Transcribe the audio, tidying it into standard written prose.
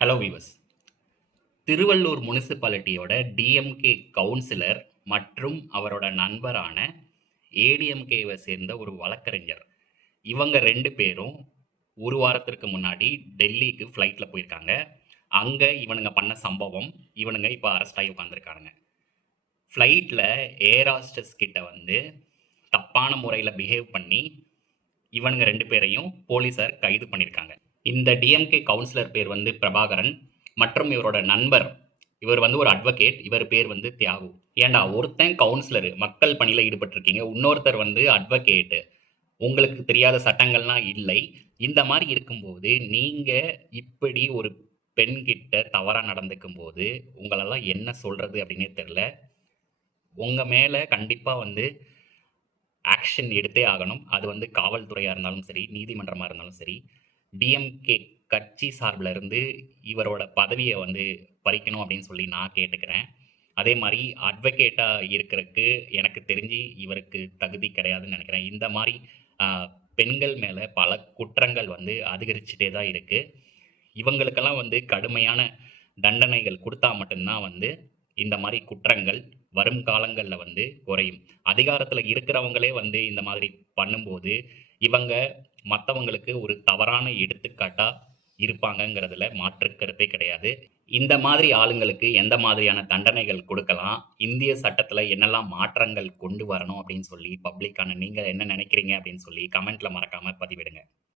Hello viewers. Tiruvallur முனிசிபாலிட்டியோட DMK councillor மற்றும் அவரோட நண்பரான ஏடிஎம்கேவை சேர்ந்த ஒரு வழக்கறிஞர். இவங்க 2 பேரும் ஒரு வாரத்திற்கு முன்னாடி டெல்லிக்கு ஃப்ளைட்டில் போயிருக்காங்க. அங்கே இவனுங்க பண்ண சம்பவம், இவனுங்க இப்போ அரெஸ்ட் ஆகி உட்காந்துருக்கானுங்க. ஃப்ளைட்டில் ஏர் ஹாஸ்டஸ் கிட்ட வந்து தப்பான முறையில் பிஹேவ் பண்ணி இவனுங்க 2 பேரையும் போலீஸார் கைது பண்ணியிருக்காங்க. இந்த டிஎம்கே கவுன்சிலர் பேர் வந்து பிரபாகரன் மற்றும் இவரோட நண்பர், இவர் வந்து ஒரு அட்வொகேட், இவர் பேர் வந்து தியாகு. ஏண்டா, ஒருத்தன் கவுன்சிலரு, மக்கள் பணியில் ஈடுபட்டிருக்கீங்க, இன்னொருத்தர் வந்து அட்வொகேட்டு, உங்களுக்கு தெரியாத சட்டங்கள்லாம் இல்லை. இந்த மாதிரி இருக்கும்போது நீங்கள் இப்படி ஒரு பெண்கிட்ட தவறாக நடந்துக்கும் போது உங்களெல்லாம் என்ன சொல்கிறது அப்படின்னே தெரில. உங்கள் மேலே கண்டிப்பாக வந்து ஆக்ஷன் எடுத்தே ஆகணும். அது வந்து காவல்துறையாக இருந்தாலும் சரி, நீதிமன்றமாக இருந்தாலும் சரி. டிஎம்கே கட்சி சார்பில் இருந்து இவரோட பதவியை வந்து பறிக்கணும் அப்படின்னு சொல்லி நான் கேட்டுக்கிறேன். அதே மாதிரி அட்வொகேட்டாக இருக்கிறதுக்கு எனக்கு தெரிஞ்சு இவருக்கு தகுதி கிடையாதுன்னு நினைக்கிறேன். இந்த மாதிரி பெண்கள் மேலே பல குற்றங்கள் வந்து அதிகரிச்சுட்டே தான் இருக்குது. இவங்களுக்கெல்லாம் வந்து கடுமையான தண்டனைகள் கொடுத்தா மட்டும்தான் வந்து இந்த மாதிரி குற்றங்கள் வரும் காலங்களில் வந்து குறையும். அதிகாரத்தில் இருக்கிறவங்களே வந்து இந்த மாதிரி பண்ணும்போது இவங்க மற்றவங்களுக்கு ஒரு தவறான எடுத்துக்காட்டாக இருப்பாங்கங்கிறதுல மாற்று கருத்தே கிடையாது. இந்த மாதிரி ஆளுங்களுக்கு எந்த மாதிரியான தண்டனைகள் கொடுக்கலாம், இந்திய சட்டத்தில் என்னெல்லாம் மாற்றங்கள் கொண்டு வரணும் அப்படின்னு சொல்லி பப்ளிக்கான நீங்கள் என்ன நினைக்கிறீங்க அப்படின்னு சொல்லி கமெண்ட்டில் மறக்காமல் பதிவிடுங்க.